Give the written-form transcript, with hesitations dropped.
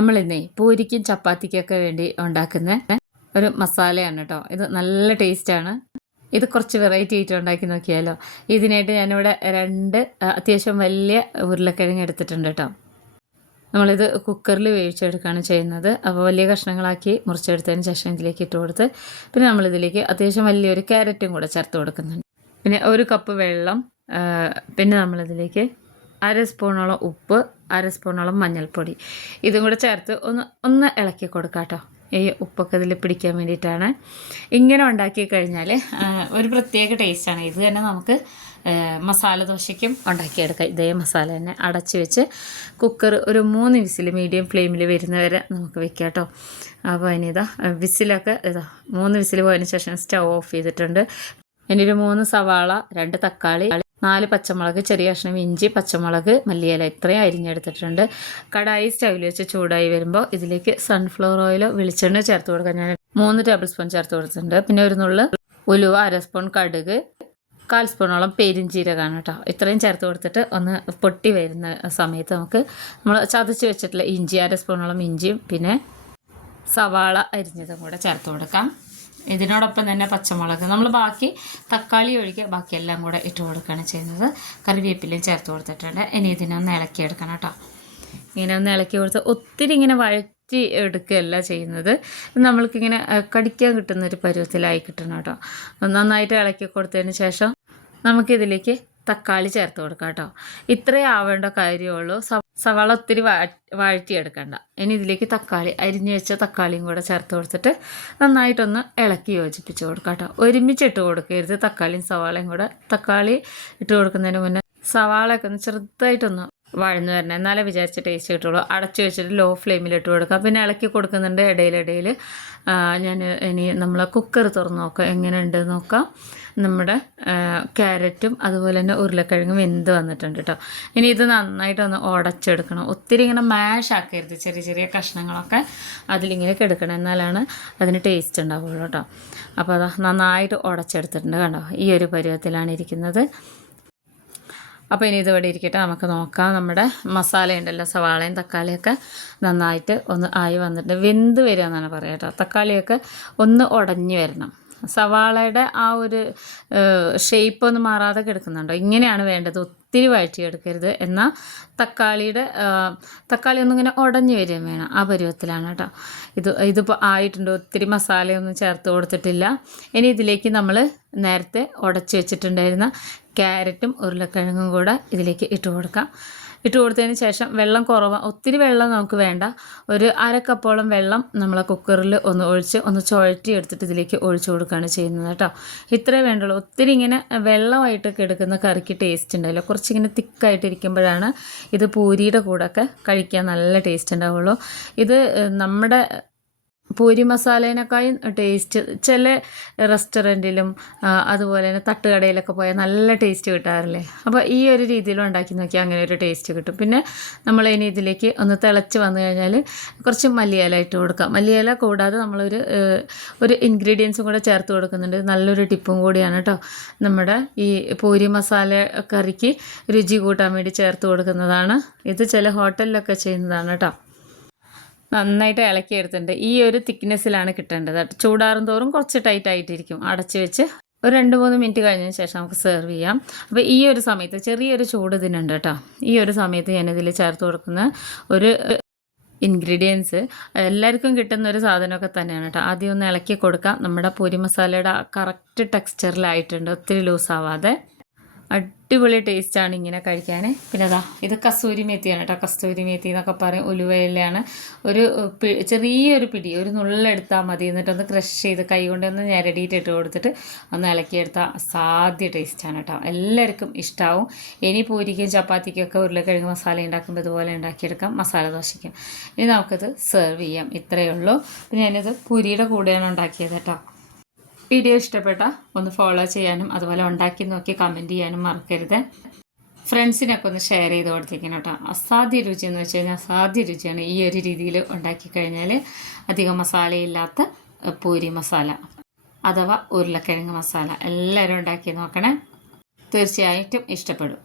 നമ്മളിന്നേ പൂരിക്കും ചപ്പാത്തിക്കൊക്കെ വേണ്ടി ഉണ്ടാക്കുന്ന ഒരു മസാലയാണ് കേട്ടോ. ഇത് നല്ല ടേസ്റ്റാണ്. ഇത് കുറച്ച് വെറൈറ്റി ആയിട്ട് ഉണ്ടാക്കി നോക്കിയാലോ. ഇതിനായിട്ട് ഞാനിവിടെ 2 അത്യാവശ്യം വലിയ ഉരുളക്കിഴങ്ങ് എടുത്തിട്ടുണ്ട് കേട്ടോ. നമ്മളിത് കുക്കറിൽ വേവിച്ചെടുക്കുകയാണ് ചെയ്യുന്നത്. അപ്പോൾ വലിയ കഷ്ണങ്ങളാക്കി മുറിച്ചെടുത്തതിന് ശേഷം ഇതിലേക്ക് ഇട്ട് കൊടുത്ത് പിന്നെ നമ്മളിതിലേക്ക് അത്യാവശ്യം വലിയൊരു ക്യാരറ്റും കൂടെ ചേർത്ത് കൊടുക്കുന്നുണ്ട്. പിന്നെ 1 കപ്പ് വെള്ളം, പിന്നെ നമ്മളിതിലേക്ക് 1/2 സ്പൂണോളം ഉപ്പ്, 1/2 സ്പൂണോളം മഞ്ഞൾപ്പൊടി ഇതും കൂടെ ചേർത്ത് ഒന്ന് ഇളക്കി കൊടുക്കാം കേട്ടോ. ഈ ഉപ്പൊക്കെ ഇതിൽ പിടിക്കാൻ വേണ്ടിയിട്ടാണ്. ഇങ്ങനെ ഉണ്ടാക്കി കഴിഞ്ഞാൽ ഒരു പ്രത്യേക ടേസ്റ്റാണ്. ഇത് തന്നെ നമുക്ക് മസാല ദോശയ്ക്കും ഉണ്ടാക്കിയെടുക്കാം. ഇതേ മസാല തന്നെ അടച്ച് വെച്ച് കുക്കർ ഒരു 3 വിസിൽ മീഡിയം ഫ്ലെയിമിൽ വരുന്നവരെ നമുക്ക് വെക്കാം കേട്ടോ. അപ്പോൾ ഇനിതാ വിസിലൊക്കെ 3 വിസിൽ പോയതിന് ശേഷം സ്റ്റൗ ഓഫ് ചെയ്തിട്ടുണ്ട്. ഇനി ഒരു 3 സവാള, 2 തക്കാളി, 4 പച്ചമുളക്, ചെറിയ കഷ്ണം ഇഞ്ചി, പച്ചമുളക്, മല്ലിയില ഇത്രയും അരിഞ്ഞെടുത്തിട്ടുണ്ട്. കടായി സ്റ്റൗവിൽ വെച്ച് ചൂടായി വരുമ്പോൾ ഇതിലേക്ക് സൺഫ്ലവർ ഓയിലോ വെളിച്ചെണ്ണ ചേർത്ത് കൊടുക്കാൻ ഞാൻ 3 ടേബിൾ സ്പൂൺ ചേർത്ത് കൊടുത്തിട്ടുണ്ട്. പിന്നെ ഒരു നുള്ള് ഉലുവ, 1/2 സ്പൂൺ കടുക്, 1/4 സ്പൂണോളം പെരിഞ്ചീരകമാണ് കേട്ടോ. ഇത്രയും ചേർത്ത് കൊടുത്തിട്ട് ഒന്ന് പൊട്ടി വരുന്ന സമയത്ത് നമ്മൾ ചതച്ച് വെച്ചിട്ടുള്ള ഇഞ്ചി, 1/2 സ്പൂണോളം ഇഞ്ചിയും പിന്നെ സവാള അരിഞ്ഞതും കൂടെ ചേർത്ത് കൊടുക്കാം. ഇതിനോടൊപ്പം തന്നെ പച്ചമുളക്, നമ്മൾ ബാക്കി തക്കാളി ഒഴിക്കുക, ബാക്കിയെല്ലാം കൂടെ ഇട്ട് കൊടുക്കുകയാണ് ചെയ്യുന്നത്. കറിവേപ്പിലയും ചേർത്ത് കൊടുത്തിട്ടുണ്ട്. ഇനി ഇതിനൊന്ന് ഇളക്കിയെടുക്കണം കേട്ടോ. ഇങ്ങനെ ഒന്ന് ഇളക്കി കൊടുത്ത് ഒത്തിരി ഇങ്ങനെ വഴറ്റി എടുക്കുകയല്ല ചെയ്യുന്നത്. നമ്മൾക്കിങ്ങനെ കടിക്കാൻ കിട്ടുന്നൊരു പരുവത്തിലായി കിട്ടണം കേട്ടോ. നന്നായിട്ട് ഇളക്കി കൊടുത്തതിന് ശേഷം നമുക്കിതിലേക്ക് തക്കാളി ചേർത്ത് കൊടുക്കാം കേട്ടോ. ഇത്രയേ ആവേണ്ട കാര്യമുള്ളൂ. സവാള ഒത്തിരി വഴറ്റിയെടുക്കണ്ട. ഇനി ഇതിലേക്ക് തക്കാളി, അരിഞ്ഞു വെച്ച തക്കാളിയും കൂടെ ചേർത്ത് കൊടുത്തിട്ട് നന്നായിട്ടൊന്ന് ഇളക്കി യോജിപ്പിച്ച് കൊടുക്കാം കേട്ടോ. ഒരുമിച്ചിട്ട് കൊടുക്കരുത് തക്കാളിയും സവാളയും കൂടെ. തക്കാളി ഇട്ട് കൊടുക്കുന്നതിന് മുന്നേ സവാളയൊക്കെ ഒന്ന് ചെറുതായിട്ടൊന്ന് വഴന്നു വരണം, എന്നാലേ വിചാരിച്ച ടേസ്റ്റ് കിട്ടുള്ളൂ. അടച്ചു വെച്ചിട്ട് ലോ ഫ്ലെയിമിലിട്ട് കൊടുക്കാം. പിന്നെ ഇളക്കി കൊടുക്കുന്നുണ്ട് ഇടയിലിടയിൽ. ഞാൻ ഇനി നമ്മൾ കുക്കർ തുറന്ന് നോക്കാം, എങ്ങനെയുണ്ട് നോക്കാം. നമ്മുടെ ക്യാരറ്റും അതുപോലെ തന്നെ ഉരുളക്കിഴങ്ങും വെന്ത് വന്നിട്ടുണ്ട് കേട്ടോ. ഇനി ഇത് നന്നായിട്ടൊന്ന് ഉടച്ചെടുക്കണം. ഒത്തിരി ഇങ്ങനെ മാഷ് ആക്കരുത്, ചെറിയ ചെറിയ കഷ്ണങ്ങളൊക്കെ അതിലിങ്ങനെ കിടക്കണം, എന്നാലാണ് അതിന് ടേസ്റ്റ് ഉണ്ടാവുള്ളൂ കേട്ടോ. അപ്പോൾ അതാ നന്നായിട്ട് ഉടച്ചെടുത്തിട്ടുണ്ട് കണ്ടോ. ഈ ഒരു പരുവത്തിലാണ് ഇരിക്കുന്നത്. അപ്പോൾ ഇനി ഇതിവിടെ ഇരിക്കട്ടെ, നമുക്ക് നോക്കാം. നമ്മുടെ മസാല ഉണ്ടല്ലോ, സവാളയും തക്കാളിയൊക്കെ നന്നായിട്ട് ഒന്ന് ആയി വന്നിട്ട് വെന്ത് വരിക എന്നാണ് പറയുക കേട്ടോ. തക്കാളിയൊക്കെ ഒന്ന് ഉടഞ്ഞ് വരണം. സവാളയുടെ ആ ഒരു ഷേപ്പ് ഒന്ന് മാറാതെ കിടക്കുന്നുണ്ടോ, ഇങ്ങനെയാണ് വേണ്ടത്. ഒത്തിരി വഴറ്റിയെടുക്കരുത്. എന്നാൽ തക്കാളി ഒന്നും ഇങ്ങനെ ഉടഞ്ഞു വരികയും വേണം. ആ പരുവത്തിലാണ് കേട്ടോ. ഇതിപ്പോൾ ആയിട്ടുണ്ട്. ഒത്തിരി മസാലയൊന്നും ചേർത്ത് കൊടുത്തിട്ടില്ല. ഇനി ഇതിലേക്ക് നമ്മൾ നേരത്തെ ഉടച്ച് വെച്ചിട്ടുണ്ടായിരുന്ന ക്യാരറ്റും ഉരുളക്കിഴങ്ങും കൂടെ ഇതിലേക്ക് ഇട്ട് കൊടുക്കാം. ഇട്ട് കൊടുത്തതിന് ശേഷം വെള്ളം കുറവാണ്, ഒത്തിരി വെള്ളം നമുക്ക് വേണ്ട. ഒരു 1/2 കപ്പോളം വെള്ളം നമ്മൾ കുക്കറിൽ ഒന്ന് ഒഴിച്ച് ഒന്ന് ചുഴറ്റി എടുത്തിട്ട് ഇതിലേക്ക് ഒഴിച്ചു കൊടുക്കുകയാണ് ചെയ്യുന്നത് കേട്ടോ. ഇത്രേ വേണ്ടുള്ളൂ. ഒത്തിരി ഇങ്ങനെ വെള്ളമായിട്ടൊക്കെ എടുക്കുന്ന കറിക്ക് ടേസ്റ്റ് ഉണ്ടാവില്ല. കുറച്ചിങ്ങനെ തിക്കായിട്ടിരിക്കുമ്പോഴാണ് ഇത് പൂരിയുടെ കൂടെയൊക്കെ കഴിക്കാൻ നല്ല ടേസ്റ്റ് ഉണ്ടാവുള്ളൂ. ഇത് നമ്മുടെ പൂരി മസാലേനേക്കാളും ടേസ്റ്റ് ചില റെസ്റ്റോറൻറ്റിലും അതുപോലെ തന്നെ തട്ടുകടയിലൊക്കെ പോയാൽ നല്ല ടേസ്റ്റ് കിട്ടാറില്ലേ. അപ്പോൾ ഈ ഒരു രീതിയിലും ഉണ്ടാക്കി നോക്കിയാൽ അങ്ങനെ ഒരു ടേസ്റ്റ് കിട്ടും. പിന്നെ നമ്മൾ ഇനി ഇതിലേക്ക് ഒന്ന് തിളച്ച് വന്നു കഴിഞ്ഞാൽ കുറച്ച് മല്ലിയില ഇട്ട് കൊടുക്കാം. മല്ലിയില കൂടാതെ ഒരു ഇൻഗ്രീഡിയൻസും കൂടെ ചേർത്ത് കൊടുക്കുന്നുണ്ട്. നല്ലൊരു ടിപ്പും കൂടിയാണ് കേട്ടോ. നമ്മുടെ ഈ പൂരി മസാല കറിക്ക് രുചി കൂട്ടാൻ വേണ്ടി ചേർത്ത് കൊടുക്കുന്നതാണ്. ഇത് ചില ഹോട്ടലിലൊക്കെ ചെയ്യുന്നതാണ് കേട്ടോ. നന്നായിട്ട് ഇളക്കി എടുത്തിട്ടുണ്ട്. ഈ ഒരു തിക്നെസ്സിലാണ് കിട്ടേണ്ടത്. ചൂടാറും തോറും കുറച്ച് ടൈറ്റ് ആയിട്ടിരിക്കും. അടച്ച് വെച്ച് ഒരു 2-3 മിനിറ്റ് കഴിഞ്ഞതിന് ശേഷം നമുക്ക് സെർവ് ചെയ്യാം. അപ്പോൾ ഈ ഒരു സമയത്ത് ചെറിയൊരു ചൂട് ഇതിനുണ്ട് കേട്ടോ. ഈ ഒരു സമയത്ത് ഞാനിതിൽ ചേർത്ത് കൊടുക്കുന്ന ഒരു ഇൻഗ്രീഡിയൻസ് എല്ലാവർക്കും കിട്ടുന്ന ഒരു സാധനമൊക്കെ തന്നെയാണ് കേട്ടോ. ആദ്യം ഒന്ന് ഇളക്കി കൊടുക്കാം. നമ്മുടെ പൂരി മസാലയുടെ കറക്റ്റ് ടെക്സ്ചറിലായിട്ടുണ്ട്, ഒത്തിരി ലൂസാവാതെ. അടിപൊളി ടേസ്റ്റാണ് ഇങ്ങനെ കഴിക്കാൻ. പിന്നെ ഇത് കസൂരി മേത്തിയാണ് കേട്ടോ. കസ്തൂരി മേത്തി എന്നൊക്കെ പറയും, ഉലുവയിലാണ്. ചെറിയൊരു പിടി, ഒരു നുള്ളെടുത്താൽ മതി. എന്നിട്ടൊന്ന് ക്രഷ് ചെയ്ത് കൈ കൊണ്ടൊന്ന് ഞെരടിയിട്ടിട്ട് കൊടുത്തിട്ട് ഒന്ന് ഇളക്കിയെടുത്താൽ അസാധ്യ ടേസ്റ്റാണ് കേട്ടോ. എല്ലാവർക്കും ഇഷ്ടമാവും. ഇനി പൂരിക്കും ചപ്പാത്തിക്കൊക്കെ ഉരുളക്കിഴങ്ങ് മസാല ഉണ്ടാക്കുമ്പോൾ ഇതുപോലെ ഉണ്ടാക്കിയെടുക്കാം, മസാല ദോശയ്ക്കും. ഇനി നമുക്കത് സെർവ് ചെയ്യാം. ഇത്രയേ ഉള്ളൂ. പിന്നെ ഞാനിത് പൂരിയുടെ കൂടെയാണ് ഉണ്ടാക്കിയത് കേട്ടോ. വീഡിയോ ഇഷ്ടപ്പെട്ട ഒന്ന് ഫോളോ ചെയ്യാനും അതുപോലെ ഉണ്ടാക്കി നോക്കി കമൻറ്റ് ചെയ്യാനും മറക്കരുത്. ഫ്രണ്ട്സിനൊക്കെ ഒന്ന് ഷെയർ ചെയ്ത് കൊടുത്തിരിക്കണം കേട്ടോ. അസാധ്യ രുചി എന്ന് വെച്ച് കഴിഞ്ഞാൽ അസാധ്യ രുചിയാണ് ഈ ഒരു രീതിയിൽ ഉണ്ടാക്കി കഴിഞ്ഞാൽ. അധികം മസാലയില്ലാത്ത പൂരി മസാല അഥവാ ഉരുളക്കിഴങ്ങ് മസാല എല്ലാവരും ഉണ്ടാക്കി നോക്കണേ. തീർച്ചയായിട്ടും ഇഷ്ടപ്പെടും.